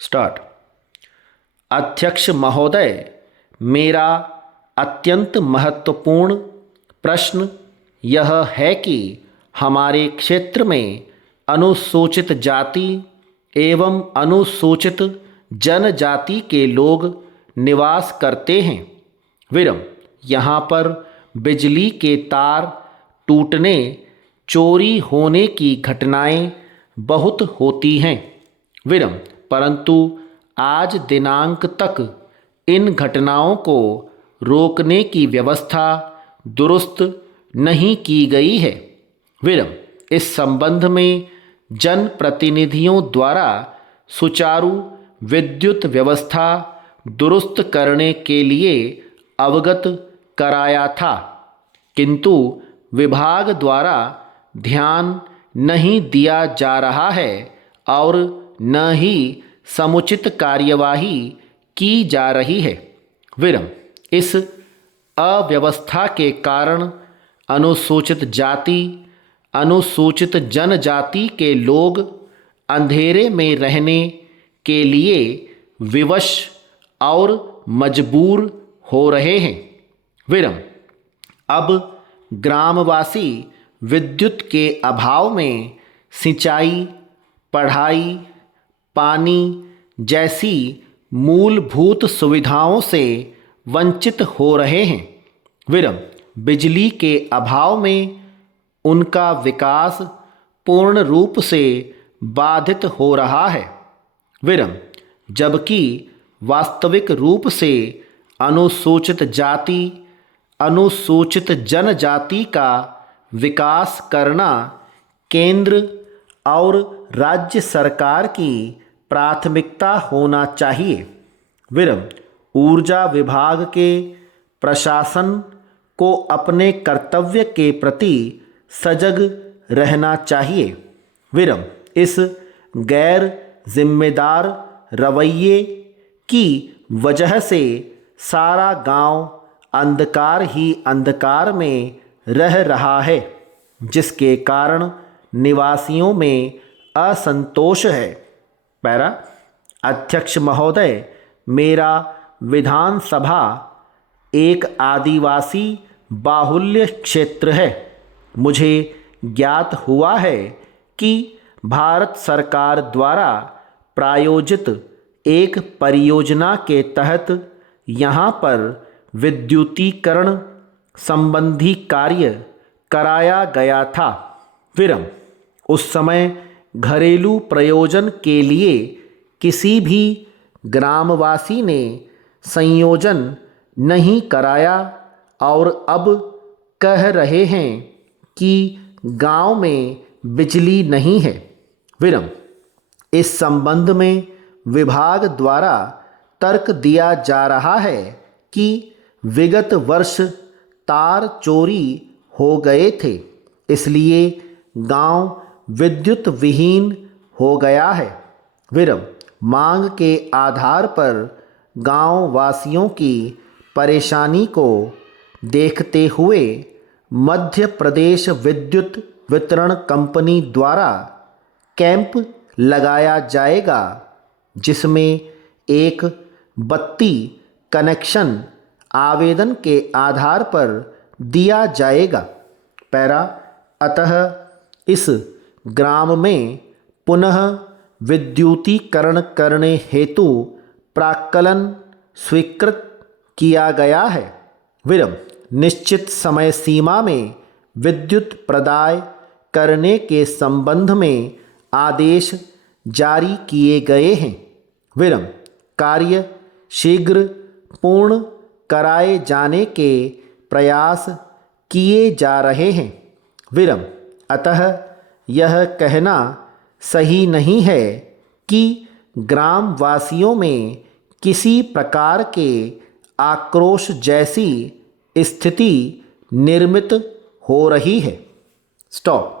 Start. अध्यक्ष महोदय, मेरा अत्यंत महत्वपूर्ण प्रश्न यह है कि हमारे क्षेत्र में अनुसूचित जाति एवं अनुसूचित जनजाति के लोग निवास करते हैं। विरम, यहाँ पर बिजली के तार टूटने, चोरी होने की घटनाएं बहुत होती हैं। विरम, परंतु आज दिनांक तक इन घटनाओं को रोकने की व्यवस्था दुरुस्त नहीं की गई है। विरम, इस संबंध में जनप्रतिनिधियों द्वारा सुचारू विद्युत व्यवस्था दुरुस्त करने के लिए अवगत कराया था, किंतु विभाग द्वारा ध्यान नहीं दिया जा रहा है और न ही समुचित कार्यवाही की जा रही है। विरम, इस अव्यवस्था के कारण अनुसूचित जाति, अनुसूचित जनजाति के लोग अंधेरे में रहने के लिए विवश और मजबूर हो रहे हैं। विरम, अब ग्रामवासी विद्युत के अभाव में सिंचाई, पढ़ाई, पानी जैसी मूलभूत सुविधाओं से वंचित हो रहे हैं। विरम, बिजली के अभाव में उनका विकास पूर्ण रूप से बाधित हो रहा है। विरम, जबकि वास्तविक रूप से अनुसूचित जाति, अनुसूचित जनजाति का विकास करना केंद्र और राज्य सरकार की प्राथमिकता होना चाहिए। विरम, ऊर्जा विभाग के प्रशासन को अपने कर्तव्य के प्रति सजग रहना चाहिए। विरम, इस गैर जिम्मेदार रवैये की वजह से सारा गांव अंधकार ही अंधकार में रह रहा है, जिसके कारण निवासियों में असंतोष है। पैरा, अध्यक्ष महोदय, मेरा विधानसभा एक आदिवासी बाहुल्य क्षेत्र है। मुझे ज्ञात हुआ है कि भारत सरकार द्वारा प्रायोजित एक परियोजना के तहत यहाँ पर विद्युतीकरण संबंधी कार्य कराया गया था। विरम, उस समय घरेलू प्रयोजन के लिए किसी भी ग्रामवासी ने संयोजन नहीं कराया और अब कह रहे हैं कि गांव में बिजली नहीं है। विरम, इस संबंध में विभाग द्वारा तर्क दिया जा रहा है कि विगत वर्ष तार चोरी हो गए थे, इसलिए गांव विद्युत विहीन हो गया है। विरम, मांग के आधार पर गांव वासियों की परेशानी को देखते हुए मध्य प्रदेश विद्युत वितरण कंपनी द्वारा कैंप लगाया जाएगा, जिसमें एक बत्ती कनेक्शन आवेदन के आधार पर दिया जाएगा। पैरा, अतः इस ग्राम में पुनः विद्युतीकरण करने हेतु प्राक्कलन स्वीकृत किया गया है। विरम, निश्चित समय सीमा में विद्युत प्रदाय करने के संबंध में आदेश जारी किए गए हैं। विरम, कार्य शीघ्र पूर्ण कराए जाने के प्रयास किए जा रहे हैं। विरम, अतः यह कहना सही नहीं है कि ग्रामवासियों में किसी प्रकार के आक्रोश जैसी स्थिति निर्मित हो रही है। स्टॉप।